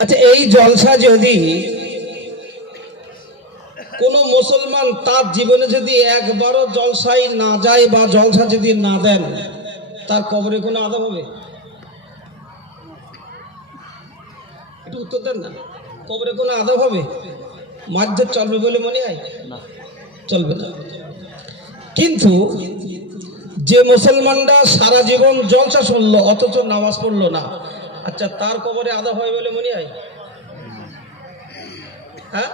আচ্ছা এই জলসা যদি কোন মুসলমান তার জীবনে যদি একবারও জলসায় না যায় বা জলসা যদি না দেন তার কবরে কোনো আদাব হবে? একটু উত্তর দেন না। কবরে কোনো আদাব হবে? মারধর চলবে বলে মনে হয়? চলবে না। কিন্তু যে মুসলমানরা সারা জীবন জলসা শুনলো অথচ নামাজ পড়ল না আচ্ছা তার কবরে আদা হয় বলে মনে হয়? হ্যাঁ?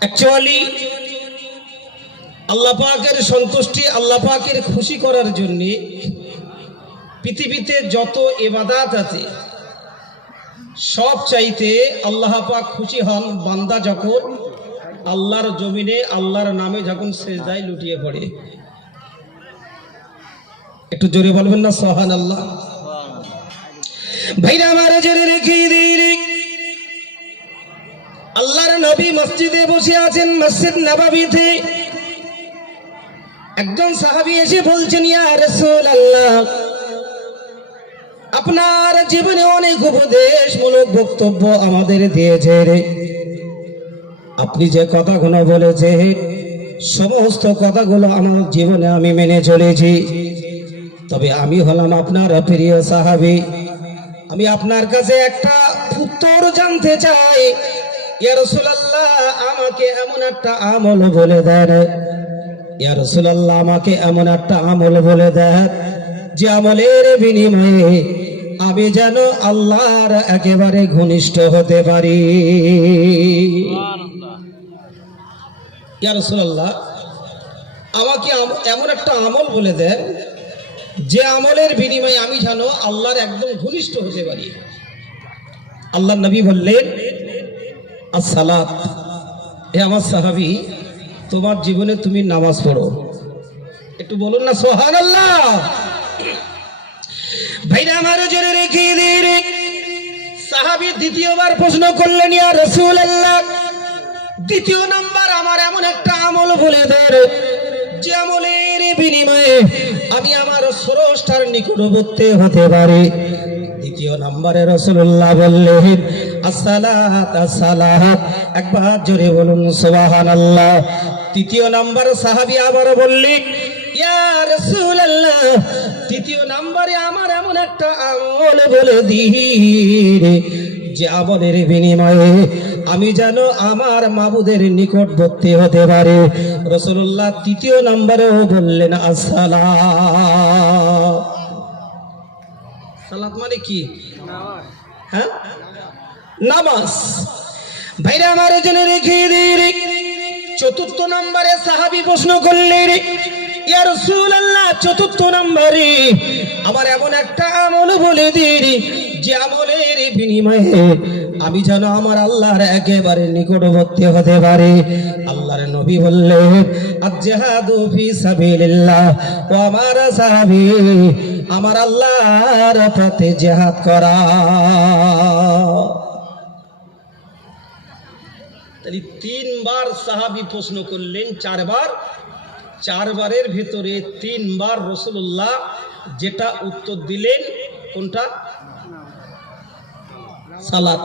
অ্যাকচুয়ালি সন্তুষ্টি, আল্লাহ পাকের খুশি করার জন্য পৃথিবীতে যত এবাদাত আছে, সব চাইতে আল্লাহ পাক খুশি হন বান্দা যখন আল্লাহর জমিনে, আল্লাহর নামে যখন সেজদায় লুটিয়ে পড়ে। একটু জোরে বলবেন না সোহান আল্লাহ ভাইরা আমার জোরে রেখে দিলি আল্লাহর নবী মসজিদে বসে আছেন মসজিদ নবাবিতে। একজন সাহাবী এসে বলছেন, ইয়া রাসূল আল্লাহ আপনার জীবনে অনেক উপদেশমূলক বক্তব্য আমাদের দিয়েছে রে। আপনি যে কথাগুলো বলেছেন, সমস্ত কথাগুলো আমার জীবনে আমি মেনে চলেছি। তবে আমি হলাম আপনার প্রিয় সাহাবি। আমি আপনার কাছে একটা উত্তর জানতে চাই। ইয়া রাসূলুল্লাহ, আমাকে এমন একটা আমল বলে দেন। ইয়া রাসূলুল্লাহ, আমাকে এমন একটা আমল বলে দেন, যে আমলের বিনিময়ে আমি যেন আল্লাহর একেবারে ঘনিষ্ঠ হতে পারি। ইয়া রাসূলুল্লাহ, আমাকে এমন একটা আমল বলে দেন যে আমলের বিনিময়ে আমি যেন আল্লাহর একদম ঘনিষ্ঠ হতে পারি। আল্লাহ নবী বললেন, আসসালাত এ আমার সাহাবি, তোমার জীবনে তুমি নামাজ পড়ো। একটু বলুন না সোহান আল্লাহ ভাইরা আমার জোরে রেখে দিন, সাহাবি দ্বিতীয়বার প্রশ্ন করলেন, ইয়া রসুল আল্লাহ দ্বিতীয় নাম্বার আমার এমন একটা আমল বলে দেন, যে আমলের বিনিময়ে আমি আমার স্রষ্টার নিকটবর্তী হতে পারে। দ্বিতীয় নম্বরে রসুল্লাহ বললেন, আসসালাত একবার জোরে বলুন সুবাহান আল্লাহ তৃতীয় নম্বর সাহাবি আবার বললেন তৃতীয় নম্বরে আমার এমন একটা আমল বলে দিন যে আমলের বিনিময়ে আমি যেন আমার মাবুদের নিকটবর্তী হতে পারে। রসুল্লাহ তৃতীয় নম্বরেও বললেন, আসসালাম। সালাত মানে কি? হ্যাঁ? নামাজ। ভাইরা আমার জন্য রেখে দিন চতুর্থ নম্বরে সাহাবি প্রশ্ন করলেন চতুর্থ নম্বরে আমার এমন একটা আমল বলে দিন। যে আমলের বিনিময়ে আমি যেন আমার আল্লাহর একেবারে নিকটবর্তী হতে পারি। আল্লাহর নবী বললেন, আজ-জিহাদু ফি সাবিলিল্লাহ ও আমার সাহাবী, আমার আল্লাহর পথে জিহাদ করা। তাহলে তিনবার সাহাবি প্রশ্ন করলেন, চারবার? চারবারের ভেতরে তিনবার রসুল্লাহ যেটা উত্তর দিলেন, কোনটা? সালাত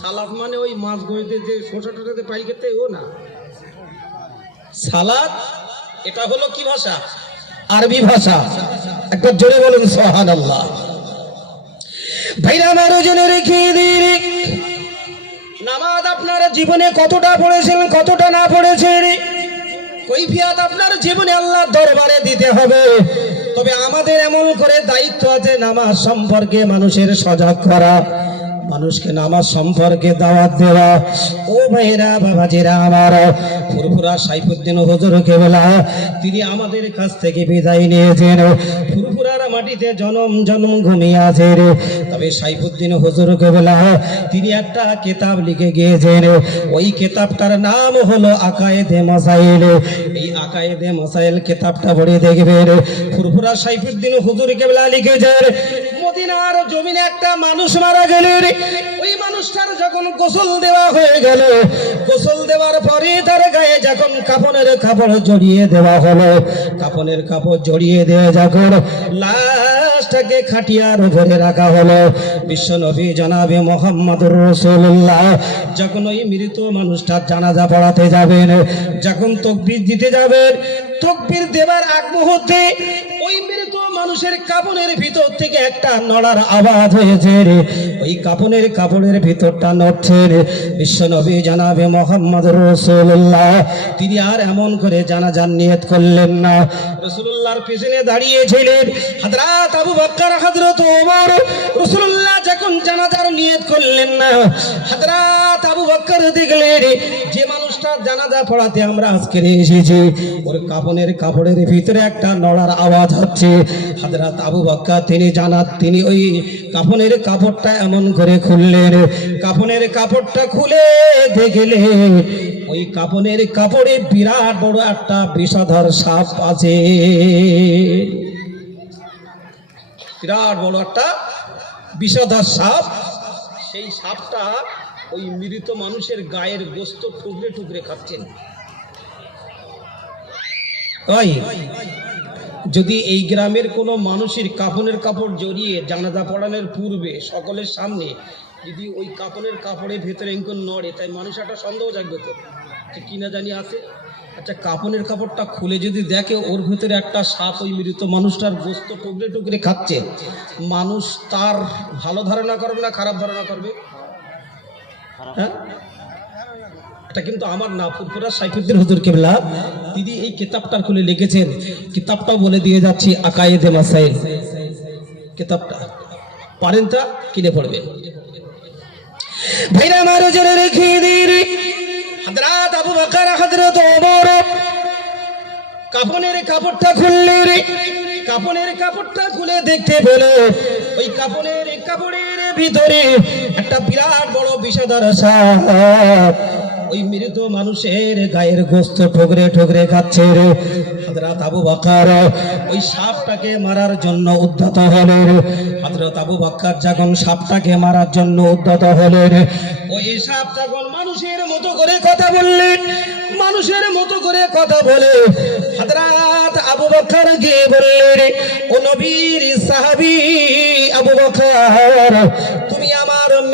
সালাত মানে ওই মাছ গড়িতে যে শোষা টোটাতে পাইল খেতে ও না? সালাত এটা হলো কি ভাষা? আরবি ভাষা। একটা জোরে বলুন সোহান আল্লাহ ভাইরা আমার ওজনে রেখে দিন। নামাজ আপনার জীবনে কতটা পড়েছেন কতটা না পড়েছেন? কৈফিয়াত আপনার জীবনে আল্লাহ দরবারে দিতে হবে। তবে আমাদের এমন করে দায়িত্ব আছে নামাজ সম্পর্কে মানুষের সজাগ করা। মানুষকে নামাজ সম্পর্কে দাওয়াত দেওয়া। ও ভাইরা বাবাজিরা আমার, ফুরফুরা সাইফুদ্দিন হজর কেবলা তিনি আমাদের কাছ থেকে বিদায় নিয়েছেন। ফুরফুরার মাটিতে জনম জন্ম ঘুমিয়ে আছেন। তবে সাইফুদ্দিন হুজুর কেবলা তিনি একটা কেতাব লিখে গিয়েছেন। ওই কেতাবটার নাম হলো আকায়েদে মাসাইল। এই আকায়েদে মাসাইল কেতাবটা পড়ে দেখবেন। ফুরফুরা সাইফুদ্দিন হুজুর কেবলা লিখেছেন মদিনার জমিনে একটা মানুষ মারা গেলেন। ওই মানুষটার যখন গোসল দেওয়া হয়ে গেল, গোসল দেওয়ার পরে তার গায়ে যখন কাপড়ের কাপড় জড়িয়ে দেওয়া হলো কাপড়ের কাপড় জড়িয়ে দেওয়া যখন লাশটাকে খাটিয়ার উপরে রাখা হলো, বিশ্ব নবী জনাবে মোহাম্মদ রসুল্লাহ যখন ওই মৃত মানুষটার জানাজা পড়াতে যাবেন, যখন তকবির দিতে যাবেন, তকবির দেবার আগ মুহূর্তে ওই মৃত মানুষের কাপড়ের ভিতর থেকে একটা নড়ার আওয়াজ হয়েছে রে। ওই কাপড়ের কাপড়ের ভিতরটা নড়ছে রে। বিশ্ব নবী জানাবে মোহাম্মদ রসুল্লাহ তিনি আর এমন করে জানাজার নিয়ত করলেন না। রসুল্লাহর পেছনে দাঁড়িয়েছিলেন হাজরাত আবু বাক্কার হাজরত ওমর রসুল্লাহ যখন জানাজার নিয়ত করলেন না হাজরাত আবু বাক্কার দেখলেন যে মানুষটা জানাজা পড়াতে আমরা আজকে এসেছি। ওর কাপনের কাপড়ের ভিতরে একটা নড়ার আওয়াজ হচ্ছে। হাজরাত আবু বাক্কা তিনি জানাত, তিনি ওই কাপনের কাপড়টা এমন করে খুললেন। কাপনের কাপড়টা খুলে দেখলে ওই কাপনের কাপড়ে বিরাট বড় একটা বিষধর সাপ আছে। বিরাট বড় একটা বিষধর সাপ। সেই সাপটা ওই মৃত মানুষের গায়ের গোস্ত টুকরে টুকরে খাচ্ছেন। যদি এই গ্রামের কোনো মানুষের কাপনের কাপড় জড়িয়ে জানাজা পড়ানোর পূর্বে সকলের সামনে যদি ওই কাপনের কাপড়ের ভেতরে এঙ্কন নড়ে, তাই মানুষ একটা সন্দেহ জাগবে তো, যে কিনা জানি আছে। আচ্ছা কাপনের কাপড়টা খুলে যদি দেখে, ওর ভেতরে একটা সাপ ওই মৃত মানুষটার গোস্ত টুকরে টুকরে খাচ্ছে, মানুষ তার ভালো ধারণা করবে না খারাপ ধারণা করবে? এটা কিন্তু আমার না ফুরফুরা সাইফুদ্দিন হুজুর কেবলা। তিনি এই কিতাবটার খুলে লিখেছেন। কিতাবটাও বলে দিয়ে যাচ্ছি, আকায়েদে মাসাইল। কিতাবটা। পারেন তা কিনে পড়বেন ভাইরা আমার জন্য রেখে দিন। হযরত আবু বকর, হযরত ওমর। কাপনের কাপড়টা খুললে রে কাপনের কাপড়টা খুলে দেখতে পেল। ওই কাপনের কাপড়ের ভিতরে একটা বিরাট বড় বিষধর সাপ। ওই মৃত মানুষের গায়ের গোস্ত ঠোকরে ঠোকরে খাচ্ছে রে। হযরত আবু বকর ওই সাপটাকে মারার জন্য উদ্যত হলেন। হযরত আবু বকর যখন সাপটাকে মারার জন্য উদ্যত হলেন, ওই সাপ যখন মানুষের মতো করে কথা বললেন, মানুষের মতো করে কথা বলে, হযরত আবু বকর গিয়ে বললেন, ও নবীর সাহাবী আবু বকর, তুমি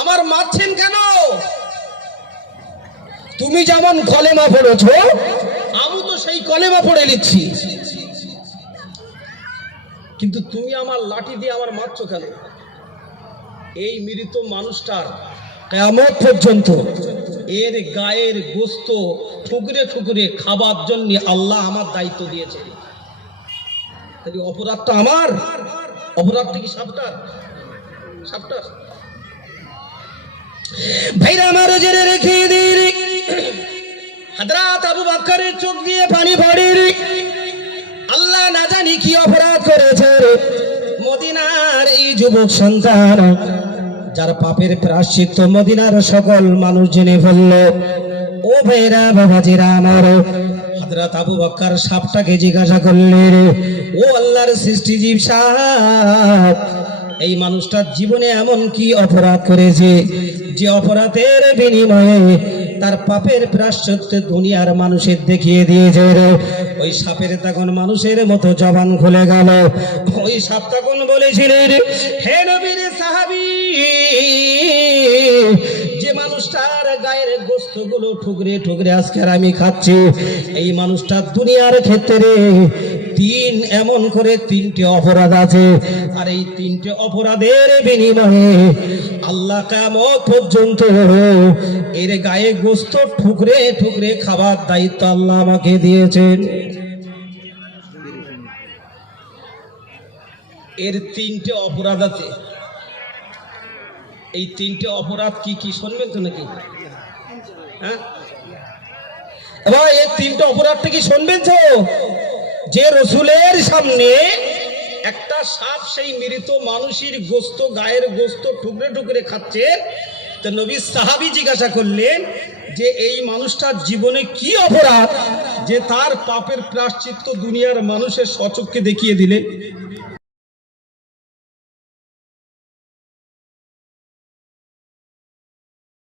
আমার মারছেন কেন? তুমি যেমন কলেমা পড়েছ, আমি তো সেই কলেমা পড়ে নিচ্ছি। কিন্তু তুমি আমার লাঠি দিয়ে আমার মারছো কেন? এই মৃত মানুষটার কেমন পর্যন্ত এর গায়ের গোস্ত ঠুকরে ঠুকরে খাবার জন্য আল্লাহ আমার দায়িত্ব দিয়েছে। অপরাধটা আমার? অপরাধটা কি সাপটার? সাপটার। ভাইরা আমার জেনে রেখে দিন হাজরাত আবু বাক্কারের চোখ দিয়ে পানি পড়ে। আল্লাহ না জানি কি অপরাধ করেছে। মদিনার এই যুবক সন্তান, যার পাপের প্রাশ্চিত্য মদিনার সকল মানুষ জেনে ফেলল, ও ভাইরা, বাবাজিরা আমার, হাজরাত আবু বাক্কার সাপটাকে জিজ্ঞাসা করলেন, ও আল্লাহর সৃষ্টি জীব সাপ এই মানুষটার জীবনে এমন কি অপরাধ করেছে যে অপরাধের বিনিময়ে তার পাপের প্রাশ্চিত্য দুনিয়ার মানুষের দেখিয়ে দিয়েছে। ওই সাপের তখন মানুষের মতো জবান খুলে গেল ওই সাপ তখন বলেছিলেন হে নবীর সাহাবি, যে মানুষটার গায়ের ঠুকরে ঠুকরে আজকে আর আমি খাচ্ছি, এই মানুষটার দুনিয়ার ক্ষেত্রে তিন এমন করে তিনটে অপরাধ আছে। আর এই তিনটে অপরাধের বিনিময়ে আল্লাহ কামত পর্যন্ত এর গায়ে গোস্ত, ঠুকরে ঠুকরে খাবার দায়িত্ব আল্লাহ আমাকে দিয়েছেন। এর তিনটে অপরাধ আছে। এই তিনটে অপরাধ কি কি শুনবেন তো নাকি? হ্যাঁ? এবার এই তিনটে অপরাধটা কি শুনবেন তো? যে রসুলের সামনে একটা সাপ সেই মৃত মানুষের গোস্ত, গায়ের গোস্ত টুকরে টুকরে খাচ্ছে। তো নবী সাহাবি জিজ্ঞাসা করলেন যে এই মানুষটার জীবনে কি অপরাধ? যে তার পাপের প্রাশ্চিত্য দুনিয়ার মানুষের সচক্ষে দেখিয়ে দিলে।